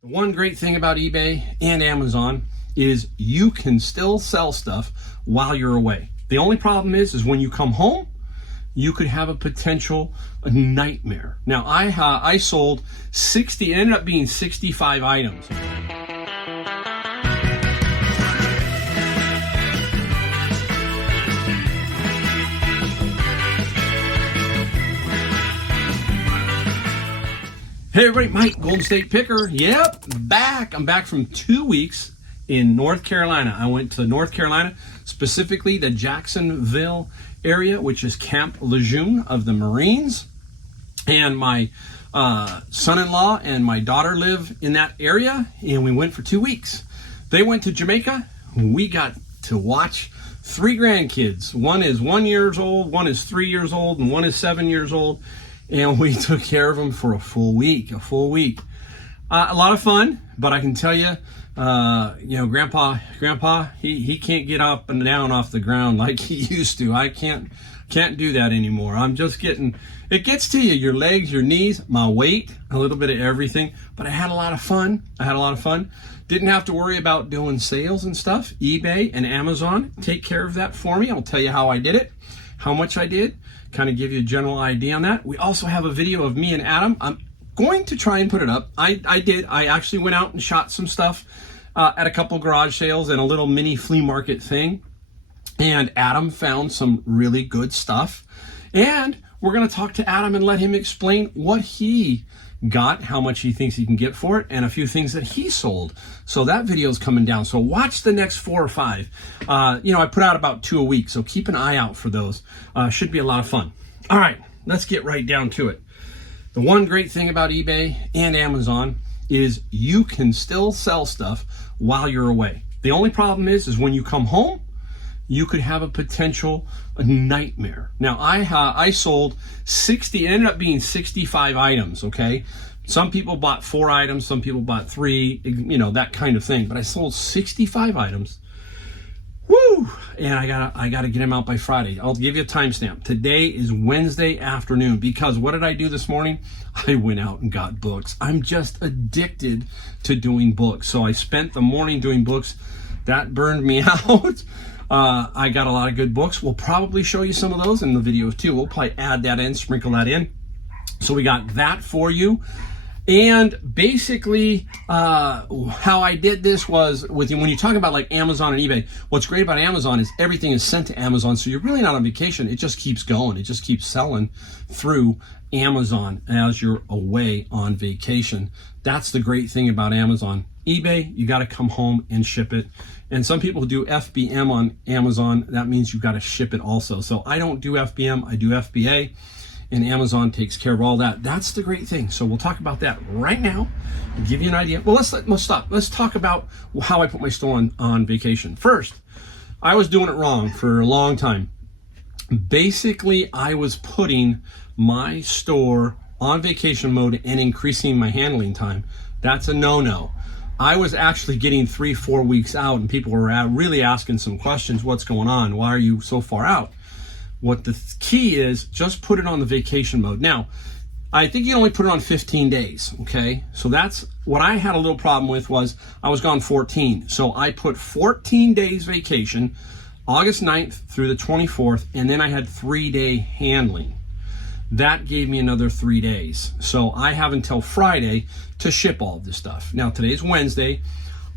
The one great thing about eBay and Amazon is you can still sell stuff while you're away. The only problem is when you come home, you could have a potential nightmare. Now, I sold 60, it ended up being 65 items. Hey everybody, Mike, Golden State Picker. Yep, back. I'm back from 2 weeks in North Carolina. I went to North Carolina, specifically the Jacksonville area, which is Camp Lejeune of the Marines. And my son-in-law and my daughter live in that area, and we went for 2 weeks. They went to Jamaica. We got to watch 3 grandkids. One is 1 year old, one is 3 years old, and one is 7 years old. And we took care of them for a full week. A lot of fun, but I can tell you, Grandpa, he can't get up and down off the ground like he used to. I can't do that anymore. I'm just it gets to you, your legs, your knees, my weight, a little bit of everything. But I had a lot of fun. Didn't have to worry about doing sales and stuff. eBay and Amazon take care of that for me. I'll tell you how I did it, how much I did, kind of give you a general idea on that. We also have a video of me and Adam. I'm going to try and put it up. I actually went out and shot some stuff at a couple garage sales and a little mini flea market thing. And Adam found some really good stuff. And we're going to talk to Adam and let him explain what he got, how much he thinks he can get for it, and a few things that he sold. So that video is coming down. So watch the next 4 or 5. I put out about 2 a week, so keep an eye out for those. Should be a lot of fun. All right, let's get right down to it. The one great thing about eBay and Amazon is you can still sell stuff while you're away. The only problem is when you come home, you could have a potential nightmare. Now, I sold 60, it ended up being 65 items, okay? Some people bought 4 items, some people bought 3, that kind of thing. But I sold 65 items. Woo! And I gotta get them out by Friday. I'll give you a timestamp. Today is Wednesday afternoon, because what did I do this morning? I went out and got books. I'm just addicted to doing books. So I spent the morning doing books. That burned me out. I got a lot of good books. We'll probably show you some of those in the video too. We'll probably add that in, sprinkle that in. So we got that for you. And basically, how I did this was when you talk about like Amazon and eBay, what's great about Amazon is everything is sent to Amazon. So you're really not on vacation. It just keeps going. It just keeps selling through Amazon as you're away on vacation. That's the great thing about Amazon. eBay, you got to come home and ship it. And some people do FBM on Amazon. That means you got to ship it also. So I don't do FBM, I do FBA, and Amazon takes care of all that. That's the great thing. So we'll talk about that right now and give you an idea. Well, let's stop. Let's talk about how I put my store on vacation. First, I was doing it wrong for a long time. Basically, I was putting my store on vacation mode and increasing my handling time. That's a no-no. I was actually getting 3-4 weeks out, and people were really asking some questions. What's going on? Why are you so far out? What the key is, just put it on the vacation mode. Now, I think you only put it on 15 days, okay? So that's what I had a little problem with, was I was gone 14. So I put 14 days vacation, August 9th through the 24th, and then I had 3-day handling. That gave me another 3 days. So I have until Friday to ship all of this stuff. Now, today's Wednesday.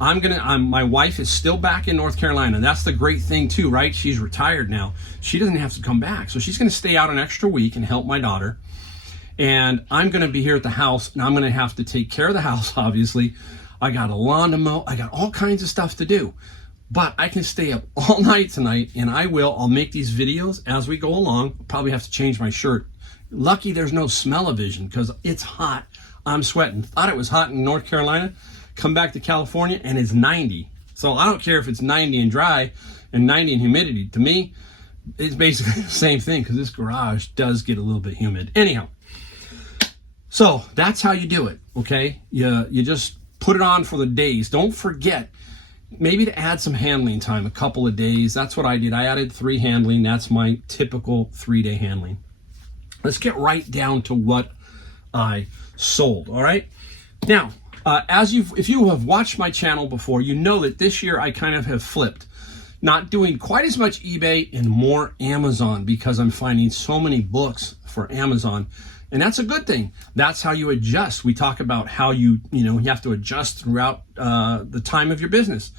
My wife is still back in North Carolina. That's the great thing too, right? She's retired now. She doesn't have to come back. So she's gonna stay out an extra week and help my daughter. And I'm gonna be here at the house, and I'm gonna have to take care of the house, obviously. I got a lawn to mow. I got all kinds of stuff to do. But I can stay up all night tonight, and I'll make these videos as we go along. I'll probably have to change my shirt. Lucky there's no smell-o-vision, because it's hot. I'm sweating. Thought it was hot in North Carolina. Come back to California and it's 90. So I don't care if it's 90 and dry and 90 and humidity. To me, it's basically the same thing, because this garage does get a little bit humid. Anyhow, so that's how you do it, okay? You just put it on for the days. Don't forget maybe to add some handling time, a couple of days. That's what I did. I added 3 handling. That's my typical 3-day handling. Let's get right down to what I sold, all right? Now, If you have watched my channel before, you know that this year I kind of have flipped. Not doing quite as much eBay and more Amazon, because I'm finding so many books for Amazon. And that's a good thing. That's how you adjust. We talk about how you have to adjust throughout the time of your business.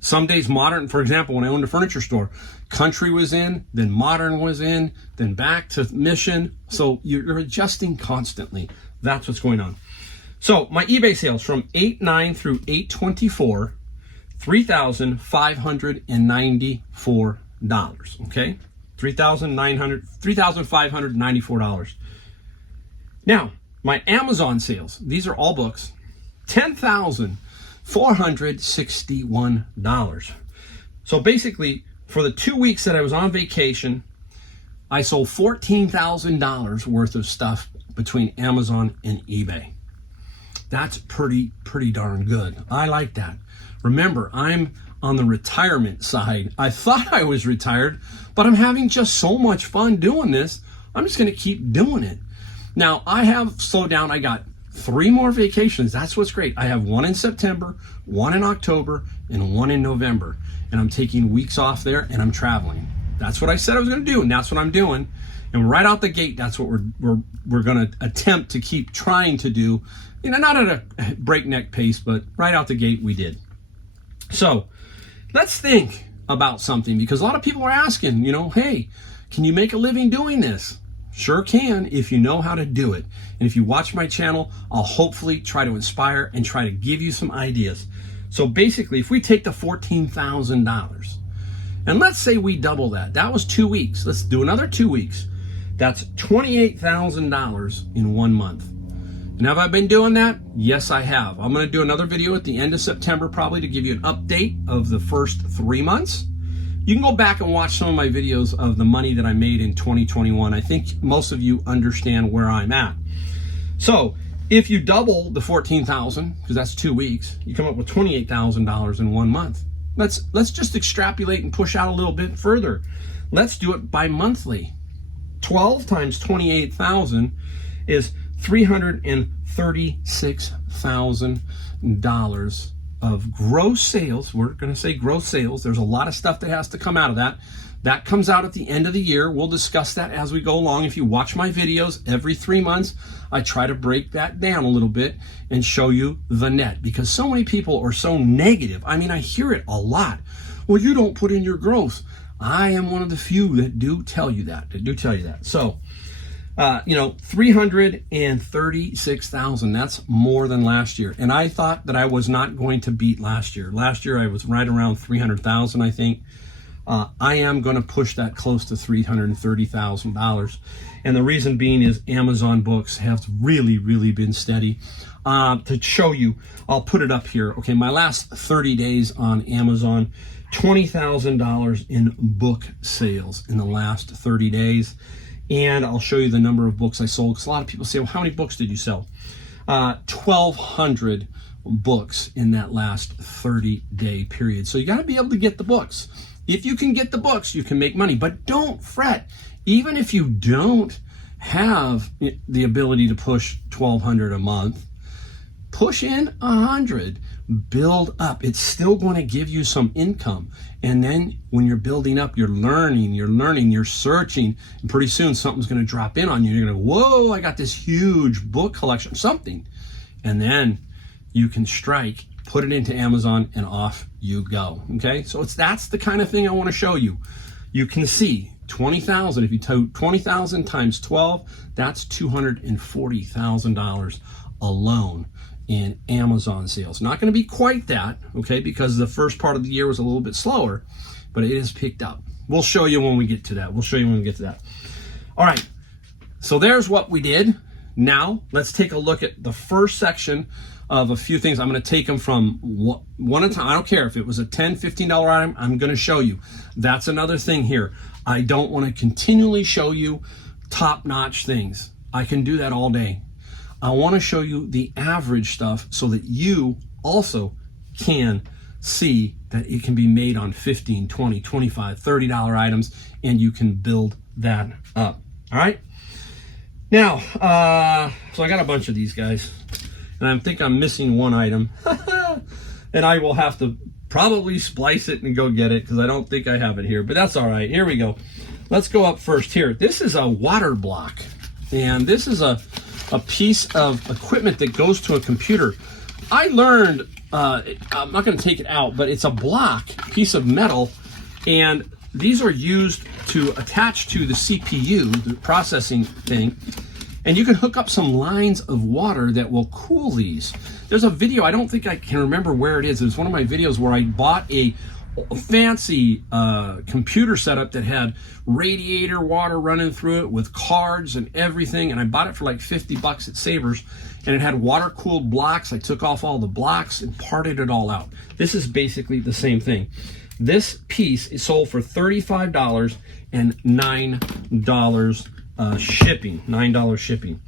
Some days modern, for example, when I owned a furniture store, country was in, then modern was in, then back to mission. So you're adjusting constantly. That's what's going on. So my eBay sales from 8/9 through 8/24, $3,594. Okay, $3,594. Now my Amazon sales, these are all books, $10,461. So basically, for the 2 weeks that I was on vacation, I sold $14,000 worth of stuff between Amazon and eBay. That's pretty darn good. I like that. Remember, I'm on the retirement side. I thought I was retired, but I'm having just so much fun doing this. I'm just going to keep doing it. Now, I have slowed down. I got 3 more vacations. That's what's great. I have 1 in September, 1 in October, and 1 in November. And I'm taking weeks off there, and I'm traveling. That's what I said I was going to do, and that's what I'm doing. And right out the gate, that's what we're going to attempt to keep trying to do. Not at a breakneck pace, but right out the gate we did. So let's think about something, because a lot of people are asking, hey, can you make a living doing this? Sure can, if you know how to do it. And if you watch my channel, I'll hopefully try to inspire and try to give you some ideas. So basically, if we take the $14,000 and let's say we double that, that was 2 weeks. Let's do another 2 weeks. That's $28,000 in 1 month. And have I been doing that? Yes, I have. I'm going to do another video at the end of September, probably, to give you an update of the first 3 months. You can go back and watch some of my videos of the money that I made in 2021. I think most of you understand where I'm at. So if you double the $14,000, because that's 2 weeks, you come up with $28,000 in 1 month. Let's just extrapolate and push out a little bit further. Let's do it bi-monthly. 12 times 28,000 is $336,000 of gross sales. We're going to say gross sales. There's a lot of stuff that has to come out of that. That comes out at the end of the year. We'll discuss that as we go along. If you watch my videos every 3 months, I try to break that down a little bit and show you the net, because so many people are so negative. I mean, I hear it a lot. Well, you don't put in your growth. I am one of the few that do tell you that. So, $336,000. That's more than last year. And I thought that I was not going to beat last year. Last year I was right around 300,000, I think. I am going to push that close to $330,000. And the reason being is Amazon books have really been steady. To show you, I'll put it up here. Okay, my last 30 days on Amazon, $20,000 in book sales in the last 30 days. And I'll show you the number of books I sold, because a lot of people say, well, how many books did you sell? 1,200 books in that last 30-day period. So you got to be able to get the books. If you can get the books, you can make money. But don't fret. Even if you don't have the ability to push 1,200 a month, push in 100. Build up. It's still going to give you some income. And then when you're building up, you're learning, you're searching, and pretty soon something's going to drop in on you. You're going to go, whoa, I got this huge book collection, something. And then you can strike, put it into Amazon, and off you go. Okay, so that's the kind of thing I want to show you. You can see 20,000. If you take 20,000 times 12, that's $240,000 alone in Amazon sales. Not going to be quite that, okay, because the first part of the year was a little bit slower, but it has picked up. We'll show you when we get to that. All right, so there's what we did. Now let's take a look at the first section of a few things. I'm going to take them from one at a time. I don't care if it was a $10, $15 item. I'm going to show you. That's another thing here. I don't want to continually show you top-notch things. I can do that all day. I want to show you the average stuff so that you also can see that it can be made on $15, $20, $25, $30 items, and you can build that up. All right. Now, so I got a bunch of these guys, and I think I'm missing one item. And I will have to probably splice it and go get it because I don't think I have it here, but that's all right. Here we go. Let's go up first here. This is a water block, and this is a piece of equipment that goes to a computer. I learned, I'm not going to take it out, but it's a block, piece of metal, and these are used to attach to the CPU, the processing thing, and you can hook up some lines of water that will cool these. There's a video, I don't think I can remember where it is. It was one of my videos where I bought a fancy computer setup that had radiator water running through it with cards and everything, and I bought it for like 50 bucks at Savers, and it had water cooled blocks. I took off all the blocks and parted it all out. This is basically the same thing. This piece is sold for $35 and $9 shipping. $9 shipping.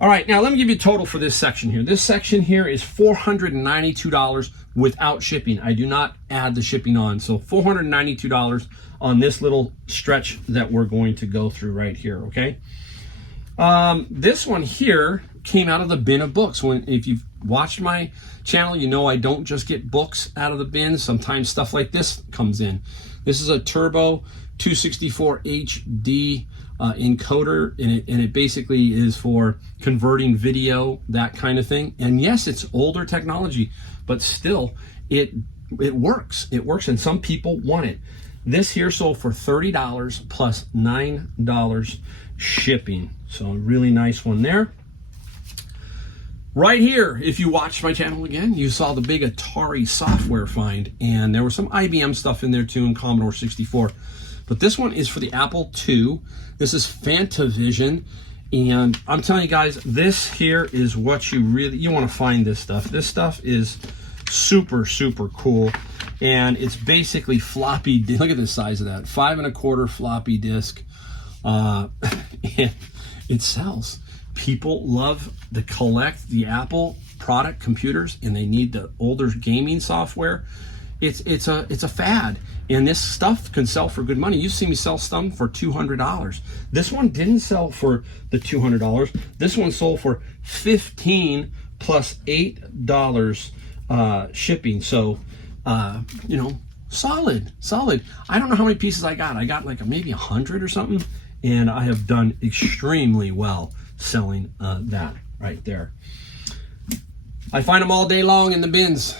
All right, now let me give you a total for this section here. This section here is $492 without shipping. I do not add the shipping on. So $492 on this little stretch that we're going to go through right here, okay? This one here came out of the bin of books. If you've watched my channel, you know I don't just get books out of the bin. Sometimes stuff like this comes in. This is a Turbo 264 HD encoder, and it basically is for converting video, that kind of thing. And yes, it's older technology, but still it works. It works, and some people want it. This here sold for $30 plus $9 shipping. So a really nice one there. Right here, if you watched my channel again, you saw the big Atari software find, and there was some IBM stuff in there too, and Commodore 64. But this one is for the Apple II. This is Fantavision, and I'm telling you guys, this here is what you want to find this stuff. This stuff is super, super cool, and it's basically floppy. Look at the size of that, 5 1/4 floppy disk. And it sells. People love to collect the Apple product computers, and they need the older gaming software. It's a fad, and this stuff can sell for good money. You see me sell some for $200. This one didn't sell for the $200. This one sold for $15 plus $8 shipping. So you know, solid. I don't know how many pieces I got. I got like maybe 100 or something, and I have done extremely well selling that right there. I find them all day long in the bins.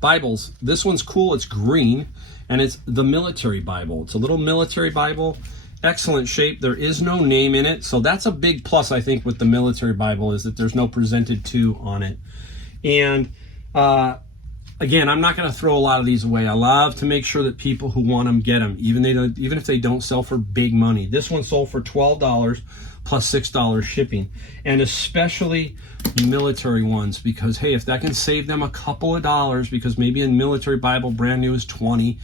Bibles. This one's cool. It's green, and it's the military Bible. It's a little military Bible. Excellent shape. There is no name in it, so that's a big plus, I think, with the military Bible, is that there's no presented to on it. And again, I'm not going to throw a lot of these away. I love to make sure that people who want them get them, even if they don't sell for big money. This one sold for $12 plus $6 shipping, and especially the military ones, because hey, if that can save them a couple of dollars, because maybe a military Bible brand new is 20,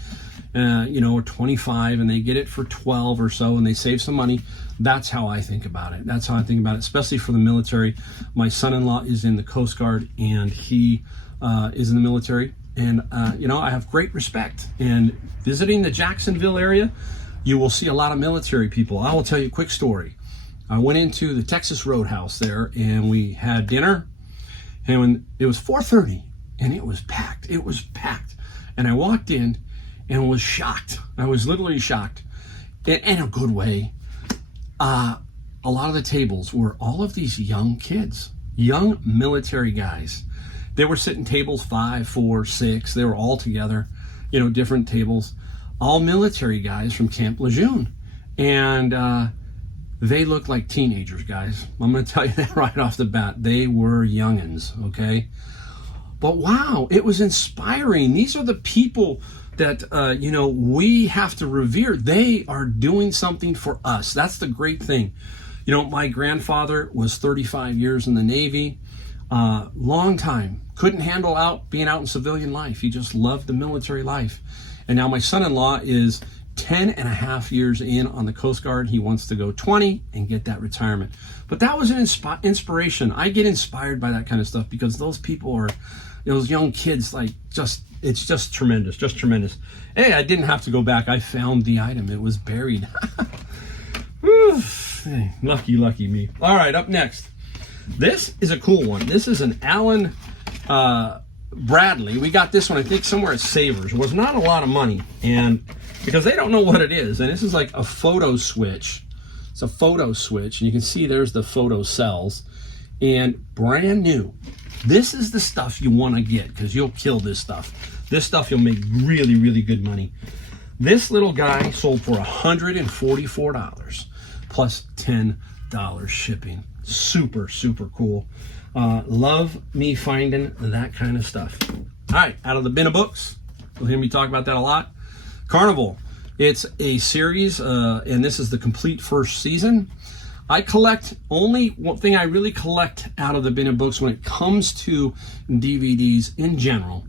you know, or 25, and they get it for 12 or so, and they save some money. That's how I think about it. That's how I think about it, especially for the military. My son-in-law is in the Coast Guard, and he is in the military, and you know, I have great respect. And visiting the Jacksonville area, you will see a lot of military people. I will tell you a quick story. I went into the Texas Roadhouse there, and we had dinner, and when it was 4:30, and it was packed. It was packed, and I walked in and was shocked. I was literally shocked, in a good way. A lot of the tables were all of these young kids, young military guys. They were sitting tables 5, 4, 6. They were all together, you know, different tables, all military guys from Camp Lejeune, and they looked like teenagers, guys. I'm going to tell you that right off the bat. They were youngins, okay? But wow, it was inspiring. These are the people that, you know, we have to revere. They are doing something for us. That's the great thing. You know, my grandfather was 35 years in the Navy, long time. Couldn't handle being out in civilian life. He just loved the military life. And now my son-in-law is 10 and a half years in on the Coast Guard. He wants to go 20 and get that retirement. But that was an inspiration. I get inspired by that kind of stuff, because those people are, those young kids, like, it's just tremendous, just tremendous. Hey, I didn't have to go back. I found the item. It was buried. Whew. Hey, lucky me. All right, up next. This is a cool one. This is an Allen Bradley. We got this one, I think, somewhere at Savers. It was not a lot of money, and because they don't know what it is. And this is like a photo switch. It's a photo switch, and you can see there's the photo cells, and brand new. This is the stuff you want to get because you'll kill this stuff. This stuff you'll make really, really good money. This little guy sold for $144 plus $10 shipping. Super, super cool. Love me finding that kind of stuff. All right, out of the bin of books, you'll hear me talk about that a lot. Carnival. It's a series, and this is the complete first season. I collect, only one thing I really collect out of the bin of books when it comes to DVDs in general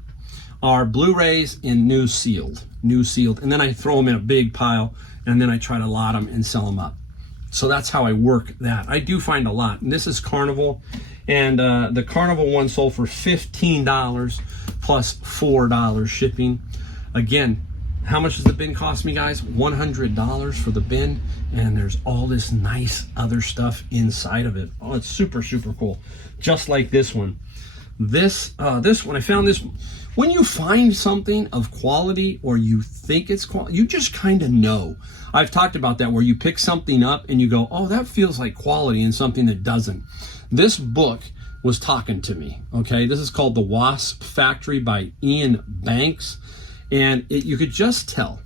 are Blu-rays and new sealed, and then I throw them in a big pile, and then I try to lot them and sell them up. So that's how I work that. I do find a lot, and this is Carnival, and the Carnival one sold for $15 plus $4 shipping. Again, how much does the bin cost me, guys? $100 for the bin, and there's all this nice other stuff inside of it. Oh, it's super, super cool. Just like this one. This one, I found this. When you find something of quality, or you think it's quality, you just kind of know. I've talked about that, where you pick something up and you go, oh, that feels like quality, and something that doesn't. This book was talking to me, okay? This is called The Wasp Factory by Ian Banks. And you could just tell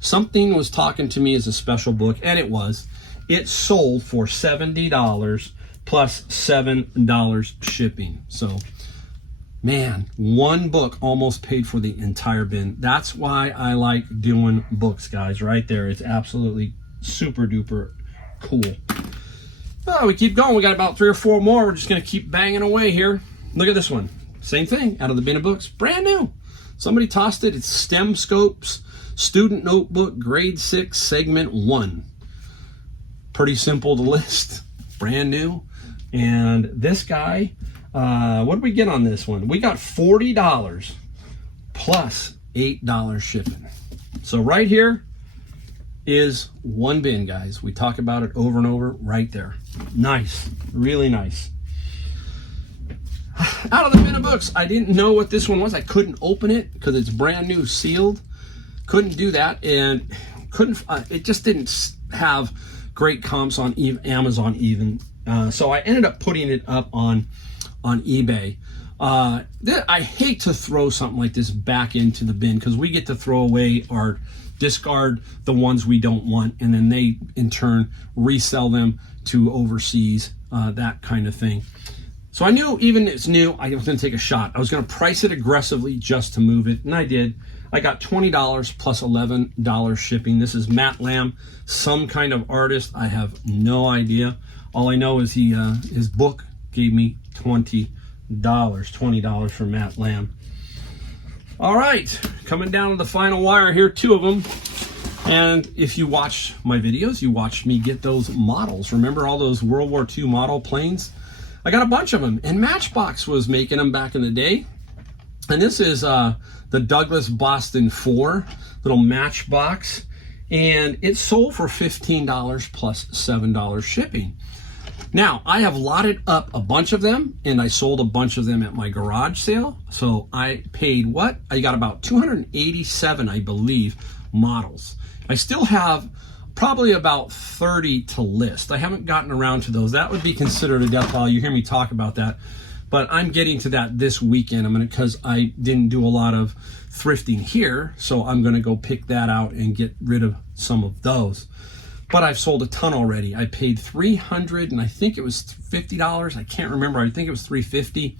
something was talking to me as a special book, and it was. It sold for $70 plus $7 shipping. So, man, one book almost paid for the entire bin. That's why I like doing books, guys, right there. It's absolutely super duper cool. Oh, we keep going. We got about 3 or 4 more. We're just going to keep banging away here. Look at this one. Same thing, out of the bin of books. Brand new. Somebody tossed it. It's STEM Scopes Student Notebook Grade 6 Segment 1. Pretty simple to list. Brand new. And this guy, what did we get on this one? We got $40 plus $8 shipping. So right here is one bin, guys. We talk about it over and over right there. Nice. Really nice. Out of the bin of books, I didn't know what this one was. I couldn't open it because it's brand new, sealed. Couldn't do that, and couldn't. It just didn't have great comps on Amazon even. So I ended up putting it up on eBay. I hate to throw something like this back into the bin because we get to throw away or discard the ones we don't want, and then they in turn resell them to overseas, that kind of thing. So I knew, even it's new, I was going to take a shot. I was going to price it aggressively just to move it, and I did. I got $20 plus $11 shipping. This is Matt Lamb, some kind of artist. I have no idea. All I know is his book gave me $20 for Matt Lamb. All right, coming down to the final wire here, 2 of them. And if you watch my videos, you watched me get those models. Remember all those World War II model planes? I got a bunch of them, and Matchbox was making them back in the day. And this is the Douglas Boston 4 little Matchbox, and it sold for $15 plus $7 shipping. Now, I have lotted up a bunch of them, and I sold a bunch of them at my garage sale. So I paid what? I got about 287, I believe, models. I still have probably about 30 to list. I haven't gotten around to those. That would be considered a death pile. You hear me talk about that, but I'm getting to that this weekend. Because I didn't do a lot of thrifting here, so I'm gonna go pick that out and get rid of some of those. But I've sold a ton already. I paid $300 and I think it was $50. I can't remember. I think it was $350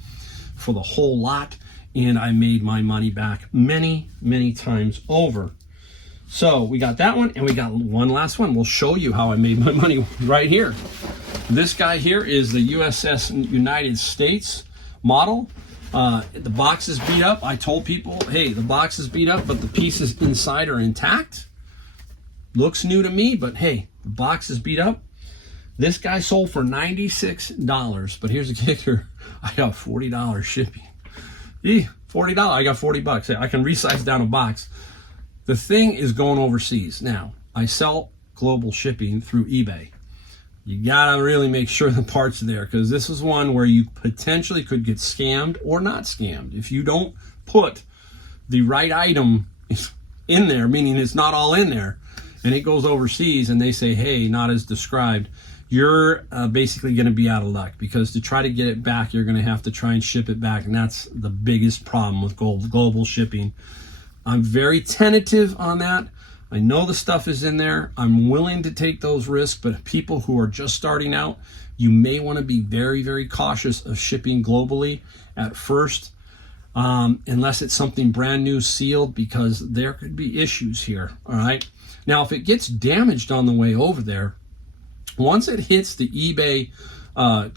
for the whole lot, and I made my money back many, many times over. So we got that one, and we got one last one. We'll show you how I made my money right here. This guy here is the USS United States model. The box is beat up. I told people, hey, the box is beat up, but the pieces inside are intact. Looks new to me, but hey, the box is beat up. This guy sold for $96, but here's the kicker. I got $40 shipping. $40, I got $40. I can resize down a box. The thing is going overseas. Now, I sell global shipping through eBay. you gotta really make sure the parts are there, because this is one where you potentially could get scammed or not scammed. If you don't put the right item in there, meaning it's not all in there, and it goes overseas and they say, hey, not as described, you're basically going to be out of luck, because to try to get it back, you're going to have to try and ship it back, and that's the biggest problem with global shipping. I'm very tentative on that. I know the stuff is in there. I'm willing to take those risks, but people who are just starting out, you may want to be very, very cautious of shipping globally at first, unless it's something brand new sealed, because there could be issues here. All right. Now, if it gets damaged on the way over there, once it hits the eBay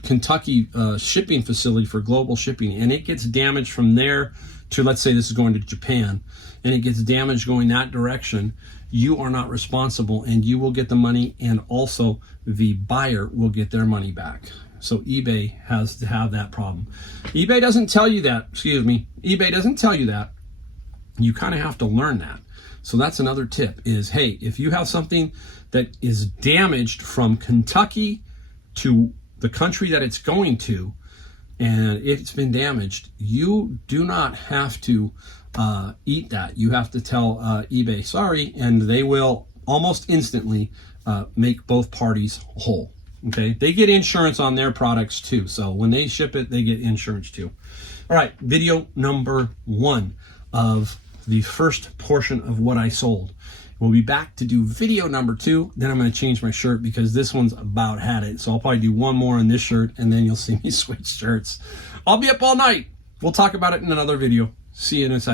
Kentucky shipping facility for global shipping, and it gets damaged from there to, let's say this is going to Japan, and it gets damaged going that direction, you are not responsible, and you will get the money, and also the buyer will get their money back. So eBay has to have that problem. eBay doesn't tell you that, eBay doesn't tell you that. You kind of have to learn that. So that's another tip is, hey, if you have something that is damaged from Kentucky to the country that it's going to, and it's been damaged, you do not have to eat that. You have to tell eBay sorry, and they will almost instantly make both parties whole. Okay, they get insurance on their products too, so when they ship it, they get insurance too. All right, video number 1 of the first portion of what I sold. We'll be back to do video number 2. Then I'm going to change my shirt, because this one's about had it. So I'll probably do one more on this shirt, and then you'll see me switch shirts. I'll be up all night. We'll talk about it in another video. See you in a sec.